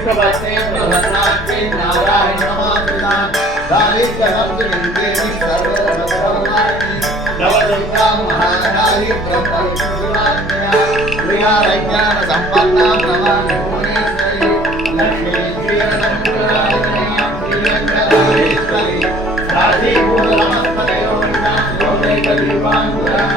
विष्णुपत्नी प्रसन्नाक्षी नारायण नमोस्तुते दारिद्र्यहर्तुनिन्दे सर्वभद्रमालिनी नवदुर्गा महाकाली ब्रह्मविष्णुवाज्ञया प्रियाज्ञान संपन्ना नमामि भुवनेश्वरी लक्ष्मी क्षीरसमुद्रराजिनी प्रियङ्करेश्वरी साधिभूतनमस्तकयो लोकैकदीपाङ्कुरा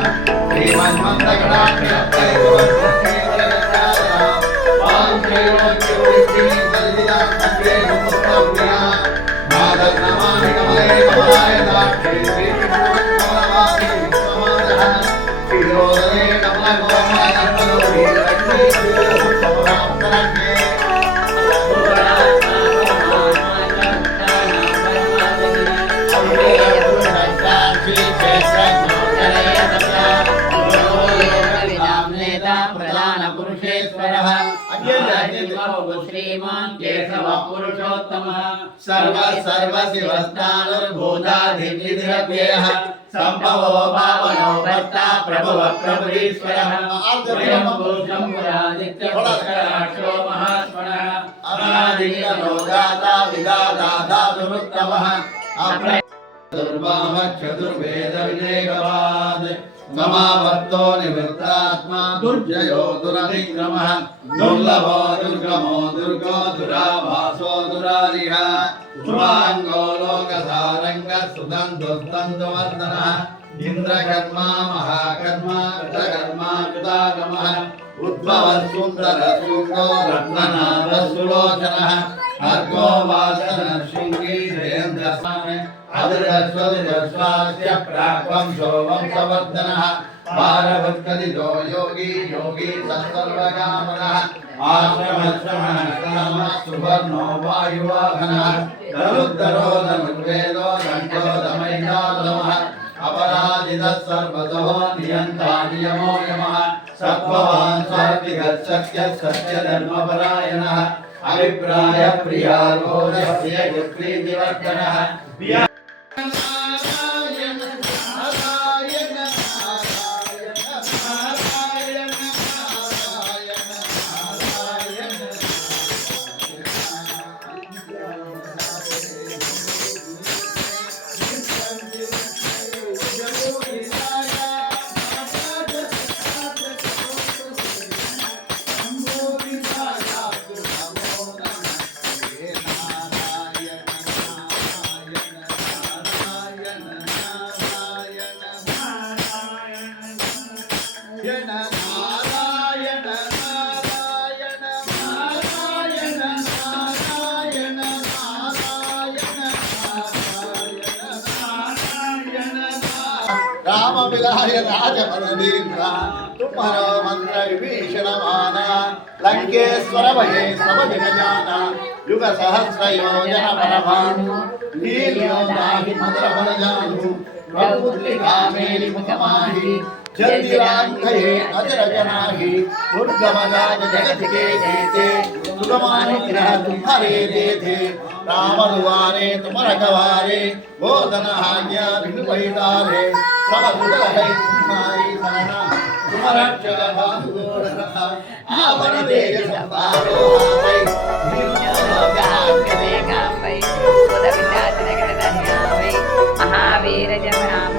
श्रीमान केशव पुरुषोत्तमः सर्व शिवस्थानुर्भूताधिनिधिरव्ययः संभवो पावनो भर्ता प्रभव प्रभुरीश्वरः शम्भुरादित्यक्षो महास्मरः अनादिनो दाता विदाता धातुरुत्तमः दुर्वामक्षुर्वेद विवेकवाद समावर्तो निवृत्तात्मा दुर्जयो दुरधिक्रमः दुर्लभो दुर्गमो दुर्गो दुराभासो दुरारिः शुभाङ्गो लोकसारङ्गः सुदन्तुस्तन्तुवर्धनः इन्द्रकर्मा महाकर्मा कृतकर्मा कृतागमः उद्भवः सुन्दरशृङ्गो रत्ननाभः सुलोचनः अर्को वासनः शृङ्गी जयन्द्रस्वामी अदृश्वस्य प्राक्वंशो वंशवर्धनः पारभत्कदितो योगी योगी सर्वकामनः आश्रमश्रमः सुवर्णो वायुवाहनः दरुद्धरो धनुर्वेदो दण्डो दमैनादमः अपराजितः सर्वतो नियन्ता नियमो यमः सत्त्ववान् सात्विकः सत्यः सत्यधर्मपरायणः अभिप्राय प्रियार्गो प्रीतिवर्धनः राम विलाय राजमनदीन्द्रा तुम्हारो मंत्र विभीषण माना लंकेश्वर भये सब जन जाना युग सहस्र योजन परमाणु लील्यो दाहि मधुर बल जानू प्रभुद्रिका मेरी मुखमाही जल्दी राम कहे अजर जनाही दुर्गम राज जगत के देते सुगमानुग्रह तुम्हारे देते राम दुआरे तुम रखवारे बोधन आज्ञा बिनु पैतारे सब सुगल है तुम्हारी शरणा तुम रक्षक भानुगोरख आवन तेज संपारो हावै महावीर जब राम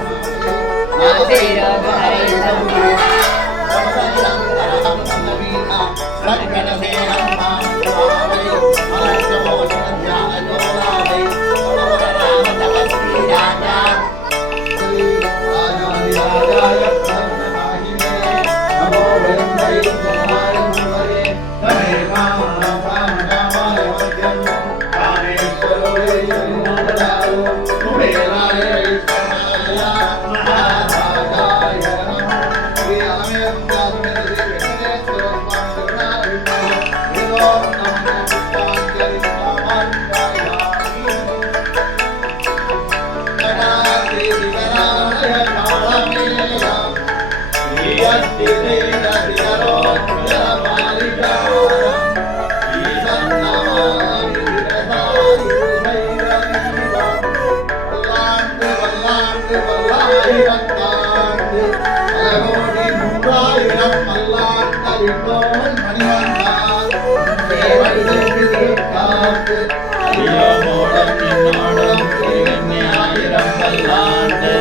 ஐயோமோடும் என்னோடும் திருவெண்ணை ஆயிரம் பல்லாண்டு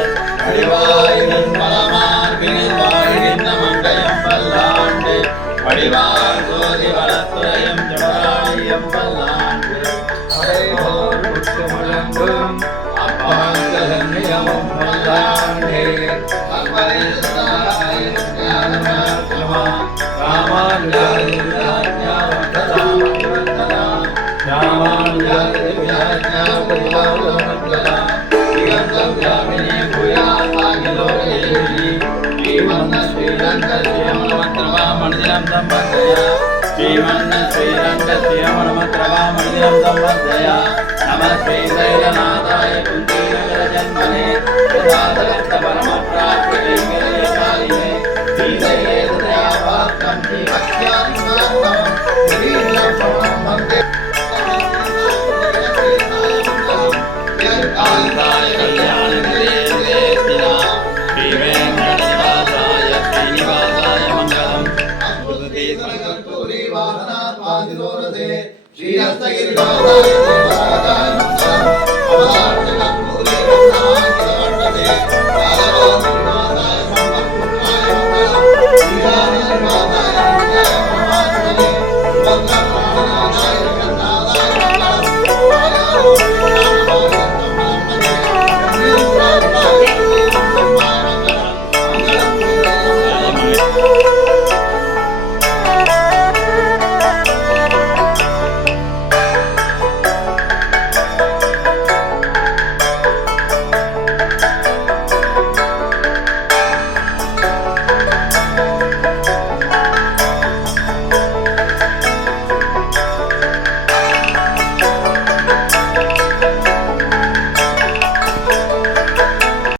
வடிவாயுடன் பலமார்பினில் வாழ்கின்ற மங்கையம் பல்லாண்டு வடிவார் ஜோதி வளத்துறையும் ஜடாயம் பல்லாண்டு அடைவோர் புத்து முழங்கும் அப்பாங்கலன் நியமும் பல்லாண்டே श्रीनाथाय कुंतीनगर जन्मने परमप्राप्तिलिंगेशालिने श्रीशैले दयावाक्यं कान्ताय कल्याणनिधेयेतिना श्रीवेङ्कटनिवासाय श्रीनिवासाय मङ्गलम् अद्भुतते सर्वतोरे वाहनात्मादिरोरधे श्रीहस्तगिरिवासाय देवराजाय मङ्गलम्